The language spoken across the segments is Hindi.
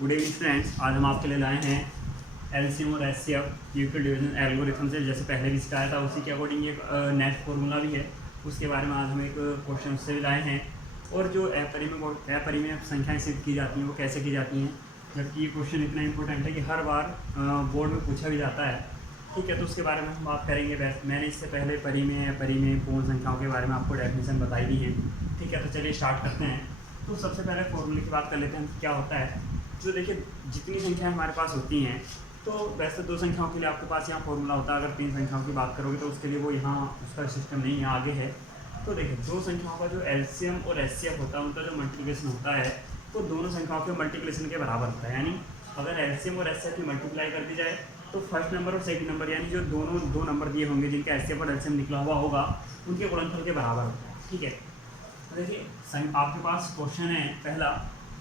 Good evening friends. आज हम आपके लिए लाए हैं एलसीएम और एचसीएफ यूक्लिड डिवीजन एल्गोरिथम से, जैसे पहले भी सिखाया था उसी के अकॉर्डिंग एक नेट फॉर्मूला भी है, उसके बारे में आज हम एक क्वेश्चन उससे भी लाए हैं। और जो अपरिमेय संख्याएं सिद्ध की जाती हैं वो कैसे की जाती हैं, जबकि ये क्वेश्चन इतना इंपॉर्टेंट है कि हर बार बोर्ड में पूछा भी जाता है। ठीक है, तो उसके बारे में हम बात करेंगे। मैंने इससे पहले परिमेय अपरिमेय पूर्ण संख्याओं के बारे में आपको डेफिनेशन बताई दी है। ठीक है, तो चलिए स्टार्ट करते हैं। तो सबसे पहले फॉर्मूले की बात कर लेते हैं। क्या होता है, जो देखिए जितनी संख्याएं हमारे पास होती हैं, तो वैसे दो संख्याओं के लिए आपके पास यहाँ फॉर्मूला होता है। अगर तीन संख्याओं की बात करोगे तो उसके लिए वो यहाँ उसका सिस्टम नहीं यहाँ आगे है। तो देखिए दो संख्याओं का जो एलसीएम और एचसीएफ होता है, उनका जो मल्टीप्लिकेशन होता है वो दोनों संख्याओं के मल्टीप्लिकेशन के बराबर होता है। यानी अगर एलसीएम और एचसीएफ की मल्टीप्लाई कर दी जाए तो फर्स्ट नंबर और सेकंड नंबर, यानी जो दोनों दो नंबर दिए होंगे जिनका एचसीएफ और एलसीएम निकला हुआ होगा, उनके गुणनफल के बराबर होता है। ठीक है, तो देखिए आपके पास क्वेश्चन है पहला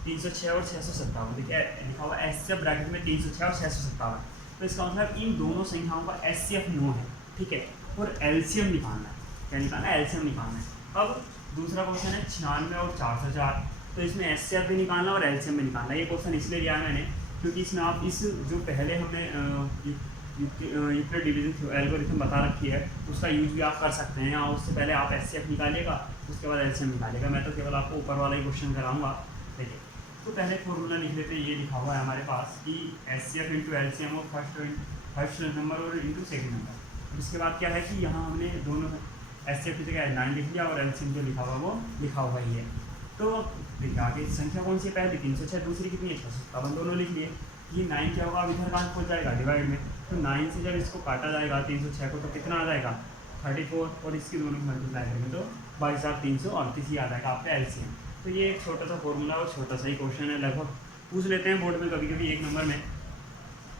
306 और 657। देखिए लिखा हुआ एचसीएफ ब्रैकेट में 306 और 657। तो इसका मतलब इन दोनों संख्याओं का एचसीएफ 9 है। ठीक है, और एलसीएम निकालना है। क्या निकालना है? एलसीएम निकालना है। अब दूसरा क्वेश्चन है 96 और 404। तो इसमें एचसीएफ भी निकालना और एलसीएम भी निकालना है। ये क्वेश्चन इसलिए लिया है मैंने क्योंकि इसमें आप इस जो पहले हमने यूक्लिड डिवीजन एल्गोरिथम बता रखी है उसका यूज भी आप कर सकते हैं। और उससे पहले आप एचसीएफ निकालिएगा, उसके बाद एलसीएम निकालिएगा। मैं तो केवल आपको ऊपर वाला ही क्वेश्चन कराऊंगा। देखिए, तो पहले फॉर्मूला लिख लेते हैं। ये लिखा हुआ है हमारे पास कि एचसीएफ इंटू एलसीएम और फर्स्ट नंबर और इंटू सेकेंड नंबर। इसके बाद क्या है कि यहाँ हमने दोनों एचसीएफ की जगह 9 लिख लिया और एलसीएम जो लिखा हुआ वो लिखा हुआ ही है। तो देखिए आगे संख्या कौन सी है? पहले 306, दूसरी कितनी है? 657। दोनों लिख लिए। ये 9 क्या होगा? अब इधर कहाँ पहुँच जाएगा? डिवाइड में। तो 9 से जब इसको काटा जाएगा 306 को, तो कितना आ जाएगा? 34। और इसकी दोनों की मल्टीप्लाई करेंगे तो 22,338 ही आ जाएगा आपका एलसीएम। तो ये एक छोटा सा फॉर्मूला और छोटा सा ही क्वेश्चन है, लगभग पूछ लेते हैं बोर्ड में कभी कभी 1 नंबर में।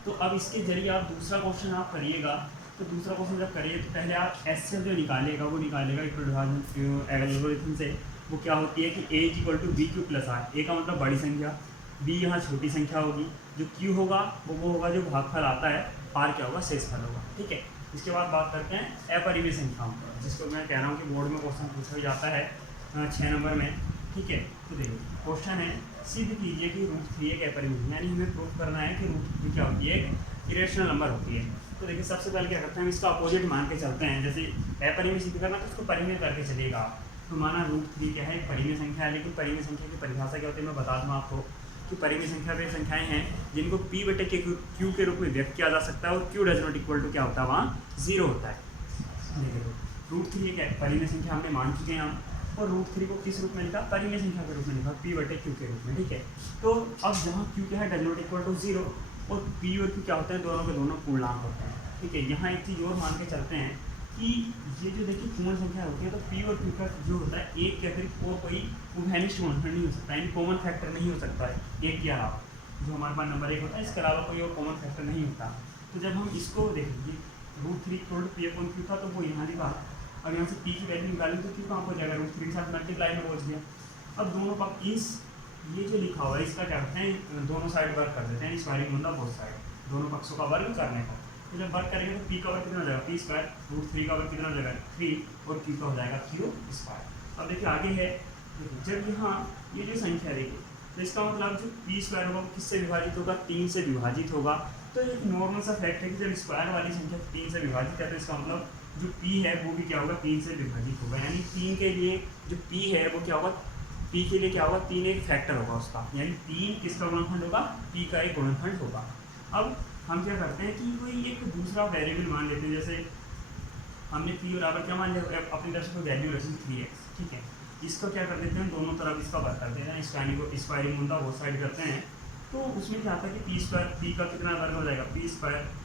तो अब इसके जरिए आप दूसरा क्वेश्चन आप करिएगा। तो दूसरा क्वेश्चन जब करिए तो पहले आप एचसीएफ जो निकालेगा वो निकालेगा एल्गोरिथम से। वो क्या होती है कि a equal to B Q plus R. A का मतलब बड़ी संख्या, बी यहाँ छोटी संख्या होगी, जो क्यू होगा वो होगा जो भागफल आता है, आर क्या होगा? शेषफल होगा। ठीक है, इसके बाद बात करते हैं अपरिमेय संख्याओं पर, जिसको मैं कह रहा हूँ कि बोर्ड में क्वेश्चन पूछा जाता है 6 नंबर में। ठीक है, तो देखिए क्वेश्चन है सिद्ध कीजिए कि √3 एक अपरिमेय, यानी हमें प्रूफ करना है कि √3 क्या होती है? एक इरेशनल नंबर होती है। तो देखिए सबसे पहले क्या करते हैं, हम इसका अपोजिट मान के चलते हैं। जैसे अपरिमेय सिद्ध करना तो उसको परिमेय करके चलिएगा आप। तो माना √3 क्या है? एक परिमेय संख्या है। लेकिन परिमेय संख्या की परिभाषा क्या होती है मैं बता दूँ आपको कि परिमेय संख्या वे संख्याएं हैं जिनको p बटे के क्यू के रूप में व्यक्त किया जा सकता है और q does not equal to क्या होता है? वहाँ 0 होता है। देखिए √3 एक है परिमेय संख्या, हमने मान चुके हैं हम। और √3 को किस रूप में लिखा? परिमेय संख्या के रूप में लिखा, p बटे q के रूप में। ठीक है, तो अब जहाँ q क्या है? डज नॉट इक्वल टू 0 और p और q क्या होते हैं? दोनों के दोनों पूर्णांक होते हैं। ठीक है, यहाँ एक चीज़ और मान के चलते हैं कि ये जो देखिए पूर्ण संख्या होती है तो p और q का जो होता है एक के अतिरिक्त और कोई उभयनिष्ठ गुणनफल नहीं हो सकता, यानी कॉमन फैक्टर नहीं हो सकता है एक के अलावा। जो हमारे पास नंबर 1 होता है इसके अलावा कोई और कॉमन फैक्टर नहीं होता। तो जब हम इसको देखेंगे √3 इक्वल टू p/q था तो वो यहाँ लिखा। अब यहाँ से p की वैल्यू निकालेंगे तो q कहाँ पहुँच जाएगा? √3 के साथ मल्टीप्लाई में पहुँच गया। अब दोनों पक्ष इस ये जो लिखा हुआ है इसका क्या करते हैं? दोनों साइड वर्क कर देते हैं, स्क्वायरिंग मुद्दा बोथ साइड, दोनों पक्षों का वर्ग करने का। तो जब वर्क करेंगे तो p का वर्ग कितना हो जाएगा? p²। √3 का वर्ग कितना हो जाएगा? 3। और q का हो जाएगा q²। अब देखिए आगे है, जब यहाँ ये जो संख्या देखिए तो इसका मतलब जो p² होगा किससे विभाजित होगा? 3 से विभाजित होगा। तो एक नॉर्मल सा फैक्ट है कि जब स्क्वायर वाली संख्या 3 से विभाजित है तो इसका मतलब जो p है वो भी क्या होगा? 3 से विभाजित होगा। यानी 3 के लिए जो p है वो क्या होगा? p के लिए क्या होगा? 3 एक फैक्टर होगा उसका, यानी 3 किसका गुणनफल होगा? p का एक गुणनफल होगा। अब हम क्या करते हैं कि कोई एक दूसरा वेरिएबल मान लेते हैं। जैसे हमने p बराबर क्या मान लिया? अपनी तरफ से कोई वैल्यू रखी 3x। ठीक है, इसको क्या कर देते हैं? दोनों तरफ इसका वर्क करते हैं, स्क्वायरिंग मुद्दा वो साइड करते हैं। तो उसमें क्या आता है कि p का कितना वर्ग हो जाएगा? p²।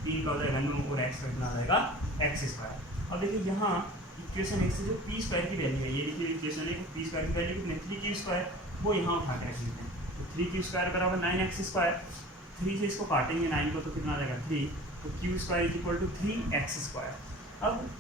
3 का हो जाएगा 9 और x का कितना आ जाएगा? x²। अब देखिए यहाँ इक्वेशन 1 से जो p² की वैल्यू है, ये देखिए इक्वेशन 1 p² की वैल्यू कितनी? 3q²। वो यहाँ उठा के रख लेते हैं। तो 3q² बराबर 9x²। 3 से इसको काटेंगे 9 को तो कितना आ जाएगा? 3। तो q² इक्वल टू 3x²। अब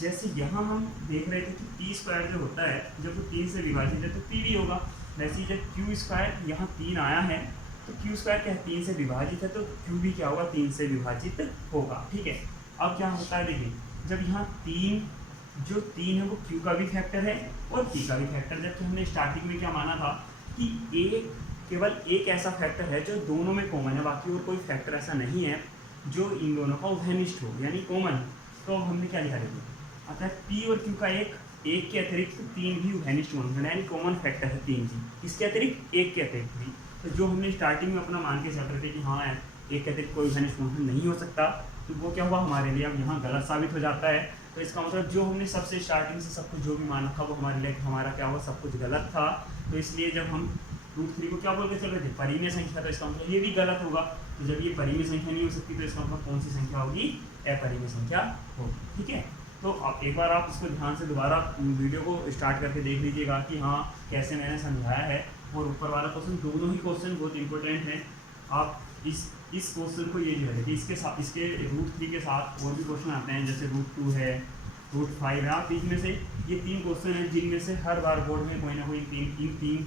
जैसे यहाँ हम देख रहे थे कि p² जो होता है जब वो 3 से विभाजित है तो p भी होगा। वैसे ही जब q² यहाँ 3 आया है तो q² क्या है? 3 से विभाजित है तो q भी क्या होगा? 3 से विभाजित होगा। ठीक है, अब क्या होता है देखिए, जब यहाँ 3 है वो q का भी फैक्टर है और p का भी फैक्टर। जबकि हमने स्टार्टिंग में क्या माना था कि एक केवल एक ऐसा फैक्टर है जो दोनों में कॉमन है, बाकी और कोई फैक्टर ऐसा नहीं है जो इन दोनों का उभयनिष्ठ हो यानी कॉमन। तो हमने क्या लिखा देखिए, अतः पी और क्यू का एक के अतिरिक्त तीन भी उभयनिष्ठ गुणनखंड यानी कॉमन फैक्टर है तीन जी, किसके अतिरिक्त, एक के अतिरिक्त भी। तो जो हमने स्टार्टिंग में अपना मान के चल रहे थे कि हाँ एक के अतिरिक्त कोई उभयनिष्ठ गुणनखंड नहीं हो सकता, तो वो क्या हुआ हमारे लिए अब यहाँ गलत साबित हो जाता है। तो इसका मतलब जो हमने सबसे स्टार्टिंग से सब कुछ जो भी माना था वो हमारे लिए हमारा क्या हुआ, सब कुछ गलत था। तो इसलिए जब हम √3 को क्या बोल के चल रहे थे, परिमेय संख्या, तो इसका मतलब ये भी गलत होगा। तो जब ये परिमेय संख्या नहीं हो सकती तो इसका मतलब कौन सी संख्या होगी, अपरिमेय संख्या होगी। ठीक है, तो अब एक बार आप इसको ध्यान से दोबारा वीडियो को स्टार्ट करके देख लीजिएगा कि हाँ कैसे मैंने समझाया है। और ऊपर वाला क्वेश्चन, दोनों ही क्वेश्चन बहुत इंपॉर्टेंट हैं। आप इस क्वेश्चन को ये जो है कि इसके साथ, इसके √3 के साथ और भी क्वेश्चन आते हैं, जैसे √2 है, √5 है। आप इनमें से ये तीन क्वेश्चन हैं जिनमें से हर बार बोर्ड में कोई ना कोई इन तीन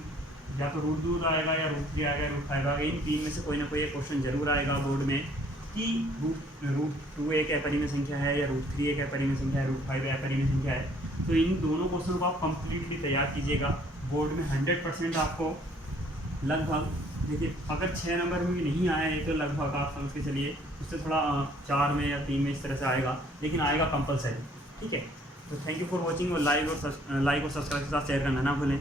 या तो √2 आएगा या √3 आएगा, √5 आएगा, इन तीन में से कोई ना कोई एक क्वेश्चन जरूर आएगा बोर्ड में कि √2 एक अपरिमेय संख्या है या √3 एक अपरिमेय संख्या है, √5 अपरिमेय संख्या है। तो इन दोनों क्वेश्चन को आप कंप्लीटली तैयार कीजिएगा। बोर्ड में 100% आपको लगभग, देखिए अगर 6 नंबर में भी नहीं आया है तो लगभग आप समझ के चलिए उससे थोड़ा 4 में या 3 में इस तरह से आएगा, लेकिन आएगा कंपलसरी। ठीक है, तो थैंक यू फॉर वॉचिंग। और लाइक और सब्सक्राइब के साथ शेयर करना ना भूलें।